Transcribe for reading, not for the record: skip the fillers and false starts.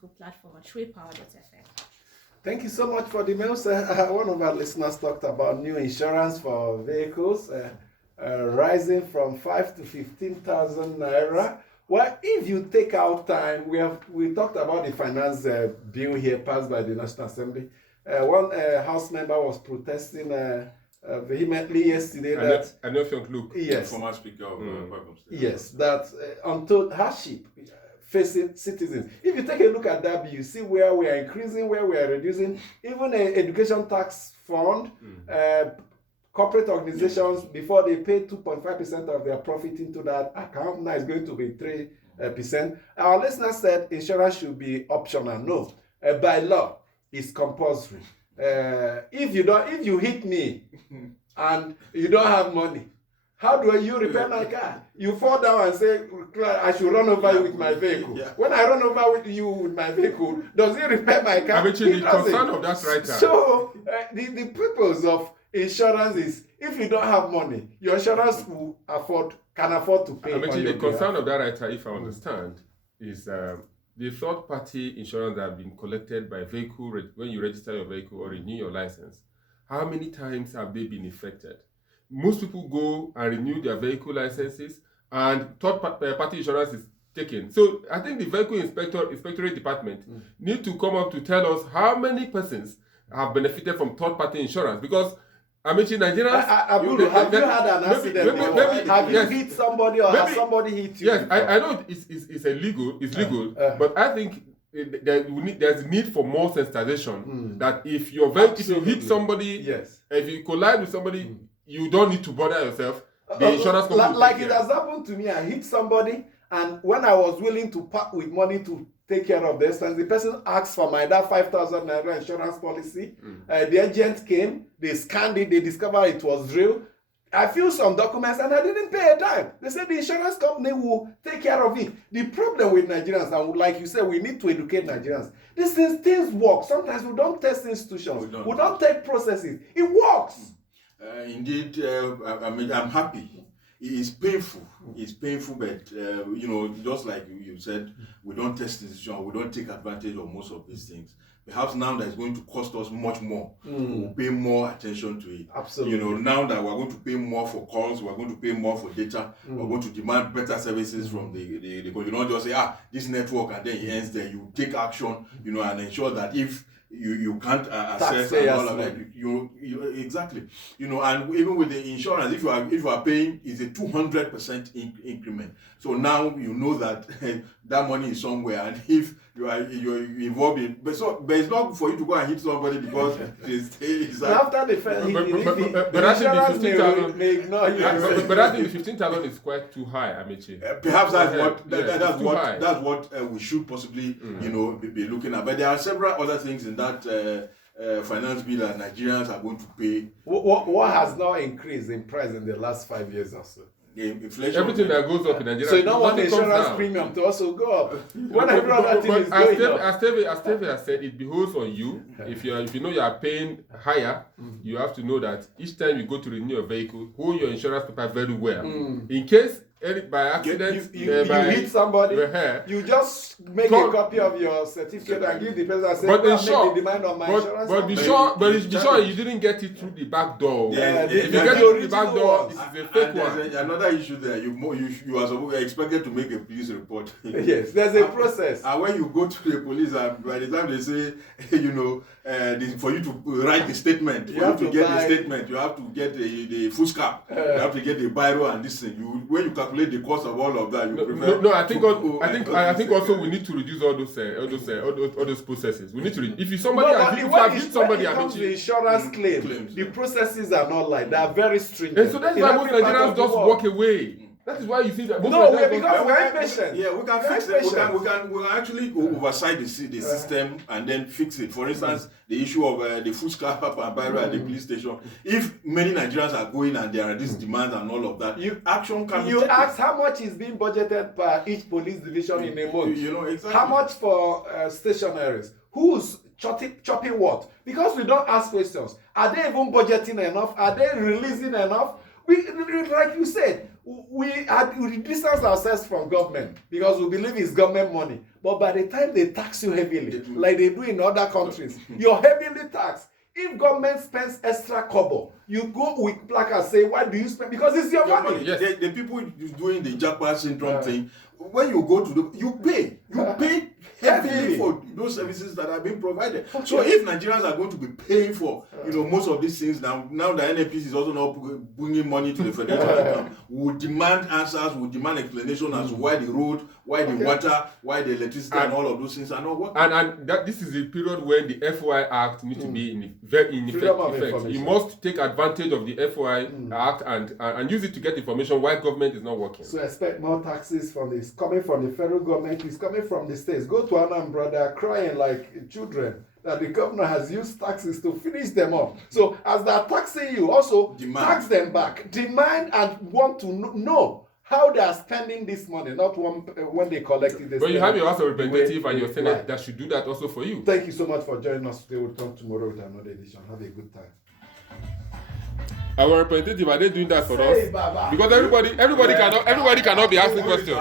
political platform at TruePower.fm. Thank you so much for the mail, sir. One of our listeners talked about new insurance for vehicles rising from 5 to 15,000 naira. Well, if you take out time, we talked about the finance bill here passed by the National Assembly. One House member was protesting vehemently yesterday that I know Luke, yes, former Speaker of State. Yes, that untold hardship facing citizens. If you take a look at that, you see where we are increasing, where we are reducing. Even an education tax fund, corporate organizations, before they pay 2.5% of their profit into that account, now it's going to be 3%. Our listener said insurance should be optional. No, by law, it's compulsory. If you hit me and you don't have money, how do you repair my car? You fall down and say, I should run over you with my vehicle. Yeah. When I run over with you with my vehicle, does it repair my car? The concern of that writer. So, the purpose of insurance is, if you don't have money, your insurance can afford to pay. The concern of that writer, if I understand, is the third-party insurance that have been collected by vehicle when you register your vehicle or renew your license. How many times have they been affected? Most people go and renew their vehicle licenses, and third-party insurance is taken. So I think the vehicle inspectorate department need to come up to tell us how many persons have benefited from third-party insurance, because Nigerians. Have you had an accident? Have you hit somebody or has somebody hit you? Yes, I know it's illegal. It's legal, but I think there's need for more sensitization. That if you hit somebody, if you collide with somebody, you don't need to bother yourself. The insurance company like it has happened to me. I hit somebody, and when I was willing to part with money to take care of the expense, the person asked for that 5,000 naira insurance policy. The agent came, they scanned it, they discovered it was real. I filled some documents and I didn't pay a dime. They said the insurance company will take care of it. The problem with Nigerians, and like you said, we need to educate Nigerians. Things work. Sometimes we don't test institutions. We don't take processes. It works. Indeed, I'm happy. It's painful. It's painful, but just like you said, we don't test institutions. We don't take advantage of most of these things. Perhaps now that it's going to cost us much more. We'll pay more attention to it. Absolutely. Now that we're going to pay more for calls, we're going to pay more for data. We're going to demand better services from the you don't just say this network and then it ends there. You take action, and ensure that if you can't access and all of that. Exactly. And even with the insurance, if you are paying, it's a 200% increment. So now you know that that money is somewhere, and if you're involved in, but it's not for you to go and hit somebody because it's after the fact. But I think the 15,000 but I think the 15,000 is quite too high, Amechi. Perhaps that's what we should possibly be looking at. But there are several other things in that finance bill that Nigerians are going to pay. What has now increased in price in the last 5 years or so? Inflation. Everything that goes up in Nigeria. So you don't want the insurance premium to also go up. When every other thing is going up. As Steve has said, it behoves on you. If you know you are paying higher, you have to know that each time you go to renew your vehicle, hold your insurance paper very well. In case by accident you hit somebody, you just make a copy of your certificate and give the person and say, make the demand on my insurance. But be sure you didn't get it through the back door. If you get it through the back door, this is a fake one. There's another issue there. You are expected to make a police report. Yes, there's a process. And when you go to the police, and by the time they say, for you to write the statement, you have to get the statement, you have to get the foolscap, you have to get the biro and this thing. When you calculate the cost of all of that, I think also we need to reduce all those processes. We need to if somebody has hit somebody, when it comes to insurance claims, the processes are not like that. Very stringent. And so that's why most Nigerians just walk away. That is why you see that. No, because we're impatient. Yeah, we can fix it. We can actually oversight the system and then fix it. For instance, the issue of the food scrap and biro at the police station. If many Nigerians are going and there are these demands and all of that, action can be taken. You ask how much is being budgeted per each police division in a month. Exactly. How much for stationaries? Who's chopping what? Because we don't ask questions. Are they even budgeting enough? Are they releasing enough? Like you said, we distance ourselves from government because we believe it's government money. But by the time they tax you heavily, like they do in other countries, you're heavily taxed. If government spends extra kobo, you go with placard say, why do you spend? Because it's your money. Yes. The people doing the Jackpot syndrome thing, when you go to you pay heavily for those services that are being provided. Okay. So if Nigerians are going to be paying for most of these things now the NNPC is also not bringing money to the federal account, we will demand answers, we will demand explanation as to why the road, why the water, why the electricity and all of those things are not working. And that this is the period when the FOI Act needs to be in effect. You must take advantage of the FOI Act and use it to get information why government is not working. So expect more taxes from this coming from the federal government, it's coming from the states. Go to Anambra, they are crying like children that the governor has used taxes to finish them up. So as they are taxing you, also tax them back. Demand and want to know how they are spending this money, not when they collect it. But you have your House of Representatives and your Senate that should do that also for you. Thank you so much for joining us today. We'll come tomorrow with another edition. Have a good time. Our representative, are they doing that for us? Because everybody cannot be asking questions.